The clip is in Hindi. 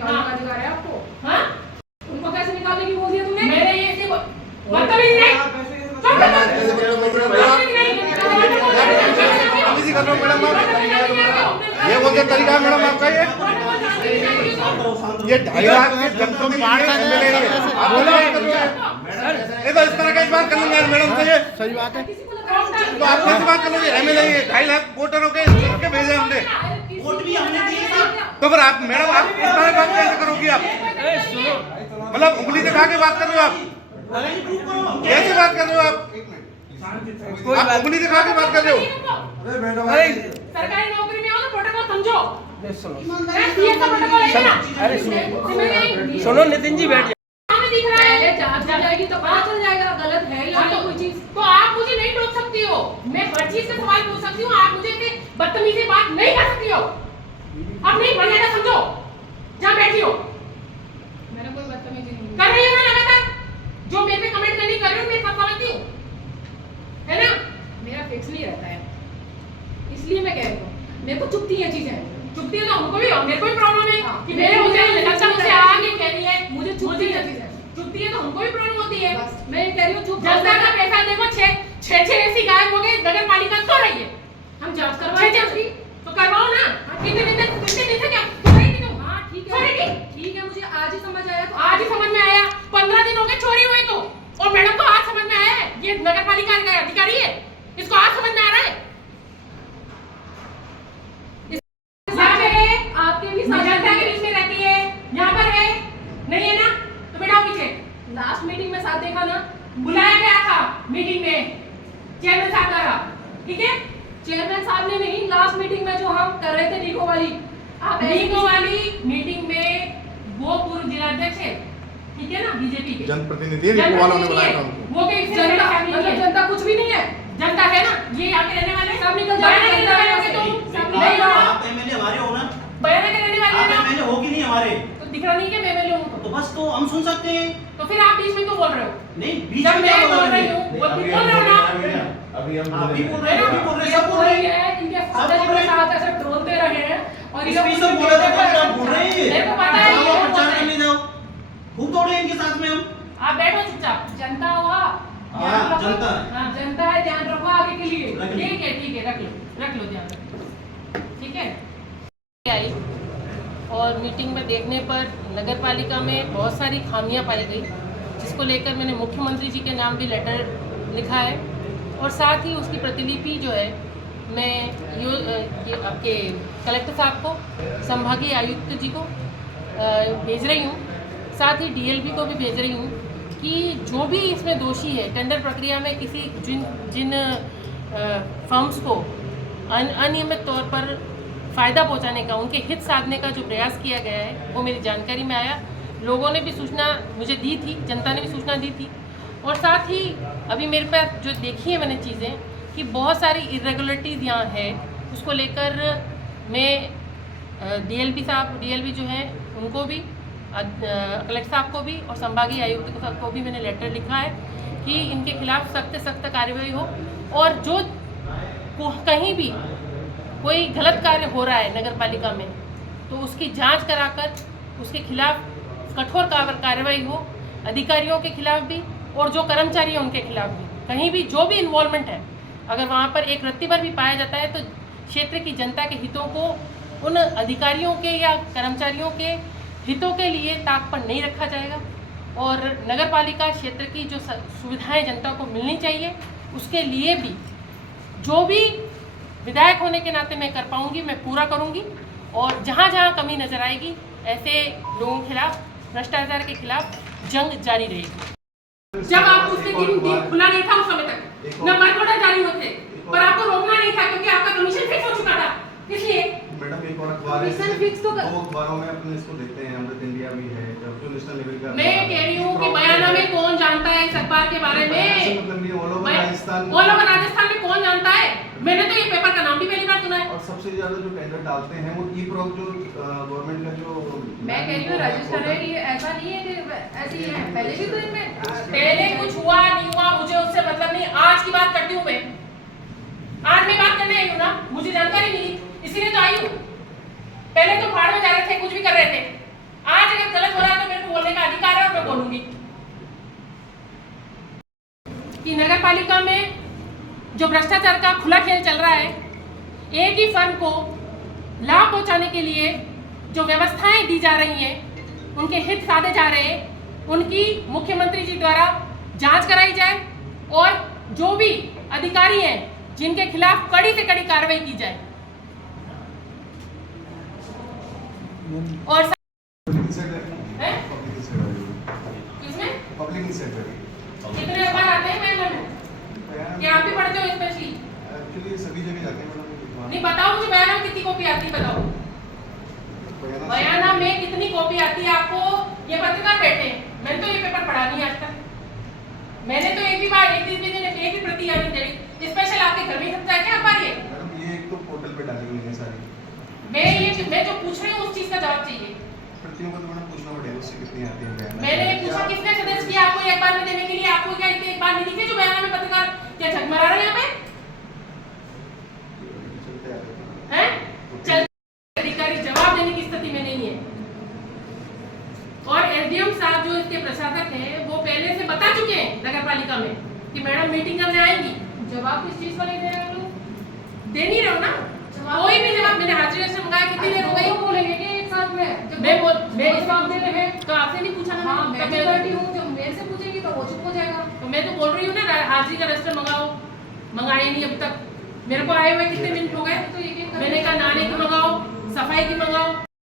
निकालने का अधिकार है आपको? हाँ? उनको कैसे निकालने की बोल दिया तुमने? मेरे ये से बदतमीज नहीं। ये कौन सा तरीका है मैडम आपका? ये 2.5 लाख के जनता की एमएलए है, आप बोले ये तो इस तरह का इस बात कर लेंगे मैडम से। ये सही बात है, तो आप कैसे बात कर लोगे? एमएलए 2.5 लाख वोटरों के भेजे हमने, वोट भी हमने दिए साहब। तो फिर आप मैडम आप इस तरह बात कैसे करोगी? आप मतलब उंगली दिखा के बात कर रहे हो? आप कैसे बात कर रहे हो? आप उंगली दिखा के बात कर रहे हो? सरकारी नौकरी में हो तो प्रोटोकॉल समझो। सुनो नितिन जी, बैठ दिख रहा है पहले जांच हो जाएगी तो पता चल जाएगा गलत है या नहीं कोई चीज। तो आप मुझे नहीं टोक सकती हो, मैं हर चीज से सवाल पूछ सकती हूँ, आप मुझे बदतमीजी बात नहीं कर सकती हो। अब नहीं मर्यादा समझो, जहाँ बैठी हो। मैंने कोई बदतमीजी नहीं कर रही हो ना लगातार, जो मेरे पे कमेंट नहीं कर रही हूँ मैं सब समझती हूँ, है ना? मेरा फिक्स नहीं रहता है, इसलिए मैं कह रही हूँ मेरे को चुभती है चीजें। चुपती है तो हमको भी, मेरे को भी प्रॉब्लम है कि मेरे मुझे लगता मुझसे आगे कह रही है, मुझे चुभती है चीजें। चुपती है तो हमको भी प्रॉब्लम होती है। बस मैं ये कह रही हूँ चुप। जनता का पैसा देखो, छह ऐसी गायब हो गई, नगर पालिका सो रही है। हम जांच करवाएंगे उसकी। तो करवाओ ना। कितने दिन तक क्या हाँ ठीक है, ठीक है, मुझे आज ही समझ आया। तो आज ही समझ में आया? 15 दिन हो गए चोरी हुई तो, और मैडम को आज समझ में आया है ये नगर पालिका का अधिकारी है, इसको आज समझ में आ रहा है। आपके भी जनता के बीच में रहती है, यहाँ पर है नहीं है ना, तो बैठाओ पीछे। लास्ट मीटिंग में साथ देखा ना, बुलाया गया था मीटिंग में चेयरमैन साहब द्वारा, ठीक है? चेयरमैन साहब ने नहीं, लास्ट मीटिंग में जो हम कर रहे थे नीको वाली, आप नीको वाली मीटिंग में वो पूर्व जिलाध्यक्ष है, ठीक है ना, बीजेपी के जनप्रतिनिधि वालों ने बुलाया था उनको। वो के जनता मतलब जनता कुछ भी नहीं है। जनता है ना, ये यहाँ के रहने वाले सब निकल बयाना के जाए। रहने वाले हो तुम, नहीं हो? आप एमएलए हमारे हो ना? बयाना के रहने वाले आप हो ना? एमएलए हो कि नहीं हमारे? तो दिख रहा नहीं कि मैं एमएलए हूँ तो बस तो हम सुन सकते हैं। तो फिर आप बीच में क्यों बोल रहे हो? नहीं बीच जब में मैं क्या बोल रही हूँ वो भी बोल रहे हो ना? अभी हम आप भी बोल रहे हैं, सब बोल ये रहे बोल रही हैं। है, इनके फादर जी के साथ ऐसे ड्रोलते रहे हैं और ये लोग स्पीकर बोला था कौन आप बोल रहे हैं? मेरे को पता है ये जाओ, बोल प्रचार रहे हैं। करने जाओ। खूब दौड़े इनके साथ में हम। आप बैठो चुपचाप। जनता हुआ, हाँ, जनता है। हाँ, जनता है, ध्यान रखो आगे के लिए। रख लो। ठीक है, रख लो ध्यान, ठीक है? आई और मीटिंग में देखने पर नगर पालिका में बहुत सारी खामियां पाई गई, जिसको लेकर मैंने मुख्यमंत्री जी के नाम भी लेटर लिखा है और साथ ही उसकी प्रतिलिपि जो है मैं ये आपके कलेक्टर साहब को, संभागीय आयुक्त जी को भेज रही हूँ, साथ ही डीएलपी को भी भेज रही हूँ कि जो भी इसमें दोषी है टेंडर प्रक्रिया में किसी जिन फर्म्स को अनियमित तौर पर फ़ायदा पहुंचाने का, उनके हित साधने का जो प्रयास किया गया है वो मेरी जानकारी में आया। लोगों ने भी सूचना मुझे दी थी, जनता ने भी सूचना दी थी और साथ ही अभी मेरे पास जो देखी है मैंने चीज़ें कि बहुत सारी इरेगुलरिटीज़ यहाँ है, उसको लेकर मैं डीएलपी जो हैं उनको भी, कलेक्टर साहब को भी और संभागीय आयुक्त को भी मैंने लेटर लिखा है कि इनके खिलाफ सख्त कार्रवाई हो और जो कहीं भी कोई गलत कार्य हो रहा है नगर पालिका में तो उसकी जांच कराकर उसके खिलाफ कठोर कार्रवाई हो, अधिकारियों के खिलाफ भी और जो कर्मचारी हैं उनके खिलाफ भी। कहीं भी जो भी इन्वॉल्वमेंट है, अगर वहाँ पर एक रत्ती भर भी पाया जाता है तो क्षेत्र की जनता के हितों को उन अधिकारियों के या कर्मचारियों के हितों के लिए ताक पर नहीं रखा जाएगा और नगर पालिका क्षेत्र की जो सुविधाएं जनता को मिलनी चाहिए उसके लिए भी जो भी विधायक होने के नाते मैं कर पाऊंगी मैं पूरा करूंगी और जहां जहां कमी नजर आएगी ऐसे लोगों के खिलाफ, भ्रष्टाचार के खिलाफ जंग जारी रहेगी। जब आप उसके दिन खुला नहीं था उस समय तक न वर्क ऑर्डर जारी होते, पर आपको रोकना नहीं था क्योंकि आपका कमीशन फिक्स हो चुका था। इसलिए मैडम एक और अखबार है, कमीशन फिक्स तो दो अखबारों में अपने इसको देते हैं, अमृत इंडिया भी है, जो नेशनल लेवल का। मैं कह रही हूँ कि बयाना में कौन जानता है इस अखबार के बारे में? ऑल ओवर राजस्थान में कौन जानता है? मैंने तो ये पेपर का नाम भी पहली बार सुना है। और सबसे ज्यादा जो टेंडर डालते हैं वो ई प्रोक जो गवर्नमेंट का जो मैं कह रही हूँ रजिस्टर है, ये ऐसा नहीं है कि ऐसे ही है, पहले भी तो इनमें पहले कुछ हुआ नहीं हुआ मुझे उससे मतलब नहीं, आज की बात करती हूँ मैं, आज मैं बात करने आई हूँ ना, मुझे जानकारी मिली इसीलिए तो आई हूँ। पहले तो भाड़ में जा रहे थे, कुछ भी कर रहे थे, पालिका में जो भ्रष्टाचार का खुला खेल चल रहा है, एक ही फर्म को लाभ पहुंचाने के लिए जो व्यवस्थाएं दी जा रही हैं, उनके हित साधे जा रहे हैं, उनकी मुख्यमंत्री जी द्वारा जांच कराई जाए और जो भी अधिकारी हैं जिनके खिलाफ कड़ी से कड़ी कार्रवाई की जाए। और हैं? किसमें? कितने अखबार आते हैं महिला में? क्या आप भी पढ़ते हो स्पेशली? एक्चुअली सभी जगह जाते हैं मैडम। नहीं, बताओ मुझे बयाना में कितनी कॉपी आती है, बताओ बयाना में कितनी कॉपी आती है आपको? ये पत्रकार बैठे हैं, मैंने तो ये पेपर पढ़ा नहीं आज तक। मैंने तो एक भी बार एक दिन एक भी प्रति नहीं दे। स्पेशल आपके घर में सकता है क्या अखबार ये? मैडम ये एक तो पोर्टल पे डाली हुई है सारी। मैं जो पूछ रही हूँ उस चीज का जवाब चाहिए। प्रतियों को तो मैडम पूछना पड़ेगा उससे कितनी आती है बयान। मैंने पूछा किसने सजेस्ट किया आपको एक बार में देने के लिए? आपको क्या इतने एक बार नहीं दिखे जो बयाना में पत्रकार क्या झगमरा रहे हैं यहाँ पे? चलते आ रहे हैं? चल अधिकारी जवाब देने की स्थिति में नहीं है। और एसडीएम साहब जो इसके प्रशासक हैं वो पहले से बता चुके हैं नगर पालिका में कि मैडम मीटिंग करने आएंगी। जवाब किस चीज का नहीं दे रहे हैं लोग? दे नहीं रहे हो ना कोई भी जवाब। मैंने हाजिर से मंगाया, कितनी देर हो गई? बोलेंगे कि एक साथ में मैं जवाब दे रहे हैं तो आपसे नहीं पूछा ना? हाँ, मैं तब तो बैठी हूँ, जब मेरे से पूछेगी तो वो चुप हो जाएगा। तो मैं तो बोल रही हूँ ना हाजिरी का रजिस्टर मंगाओ, मंगाए नहीं अभी तक। मेरे को आए हुए कितने मिनट हो गए? तो यकीन करो। मैंने कहा नाले की मंगाओ, सफाई की मंगाओ।